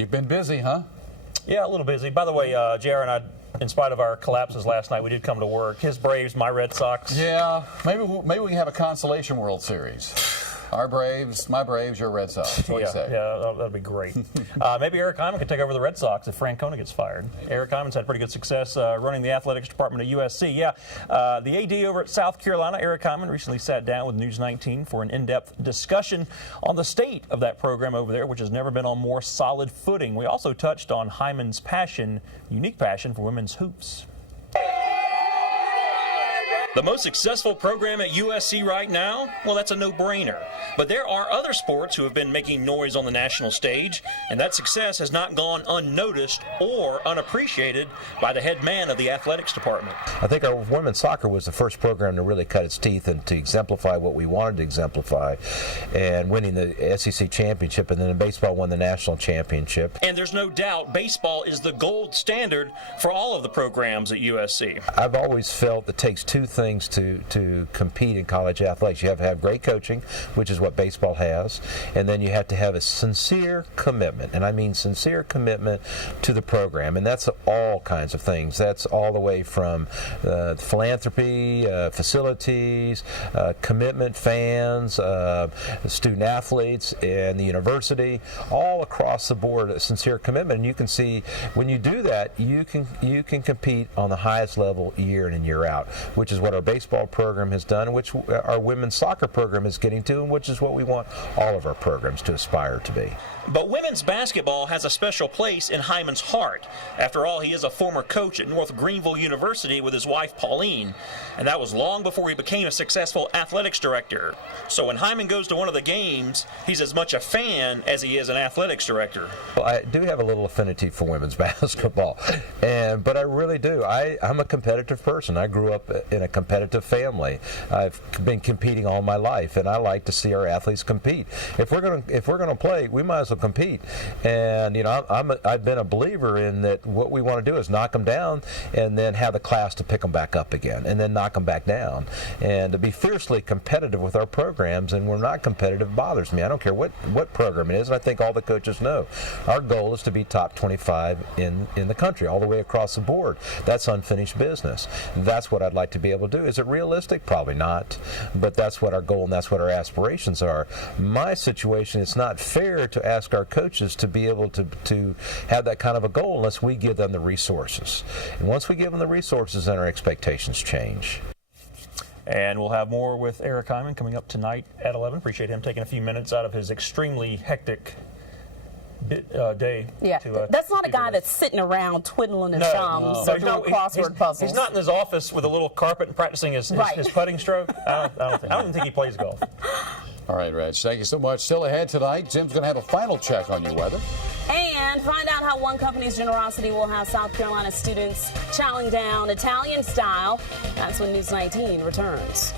You've been busy, huh? Yeah, a little busy. By the way, JR and I, in spite of our collapses last night, we did come to work. His Braves, my Red Sox. Yeah, maybe we can have a consolation World Series. Our Braves, my Braves, your Red Sox. What do you say? Yeah, that'd be great. Maybe Eric Hyman could take over the Red Sox if Francona gets fired. Eric Hyman's had pretty good success running the athletics department at USC. Yeah, the AD over at South Carolina, Eric Hyman, recently sat down with News 19 for an in-depth discussion on the state of that program over there, which has never been on more solid footing. We also touched on Hyman's passion, unique passion for women's hoops. The most successful program at USC right now? Well, that's a no-brainer. But there are other sports who have been making noise on the national stage, and that success has not gone unnoticed or unappreciated by the head man of the athletics department. I think our women's soccer was the first program to really cut its teeth and to exemplify what we wanted to exemplify, and winning the SEC championship, and then in baseball won the national championship. And there's no doubt baseball is the gold standard for all of the programs at USC. I've always felt it takes two things to compete in college athletics. You have to have great coaching, which is what baseball has, and then you have to have a sincere commitment, and I mean sincere commitment to the program, and that's all kinds of things. That's all the way from philanthropy, facilities, commitment, fans, student athletes, and the university, all across the board, a sincere commitment. And you can see when you do that, you can compete on the highest level year in and year out, which is what our baseball program has done, which our women's soccer program is getting to, and which is what we want all of our programs to aspire to be. But women's basketball has a special place in Hyman's heart. After all, he is a former coach at North Greenville University with his wife, Pauline, and that was long before he became a successful athletics director. So when Hyman goes to one of the games, he's as much a fan as he is an athletics director. Well, I do have a little affinity for women's basketball, but I really do. I'm a competitive person. I grew up in a competitive family. I've been competing all my life, and I like to see our athletes compete. If we're gonna play, we might as well compete. And you know, I've been a believer in that. What we want to do is knock them down, and then have the class to pick them back up again, and then knock them back down, and to be fiercely competitive with our programs. And we're not competitive bothers me. I don't care what program it is, and I think all the coaches know. Our goal is to be top 25 in the country, all the way across the board. That's unfinished business. That's what I'd like to be able to do. Is it realistic? Probably not, but that's what our goal and that's what our aspirations are. My situation, it's not fair to ask our coaches to be able to have that kind of a goal unless we give them the resources. And once we give them the resources, then our expectations change. And we'll have more with Eric Hyman coming up tonight at 11. Appreciate him taking a few minutes out of his extremely hectic day. Yeah, that's not a guy that's sitting around twiddling his thumbs or doing crossword puzzles. He's not in his office with a little carpet and practicing his putting stroke. I don't even think he plays golf. All right, Reg, thank you so much. Still ahead tonight, Jim's going to have a final check on your weather. And find out how one company's generosity will have South Carolina students chowing down Italian style. That's when News 19 returns.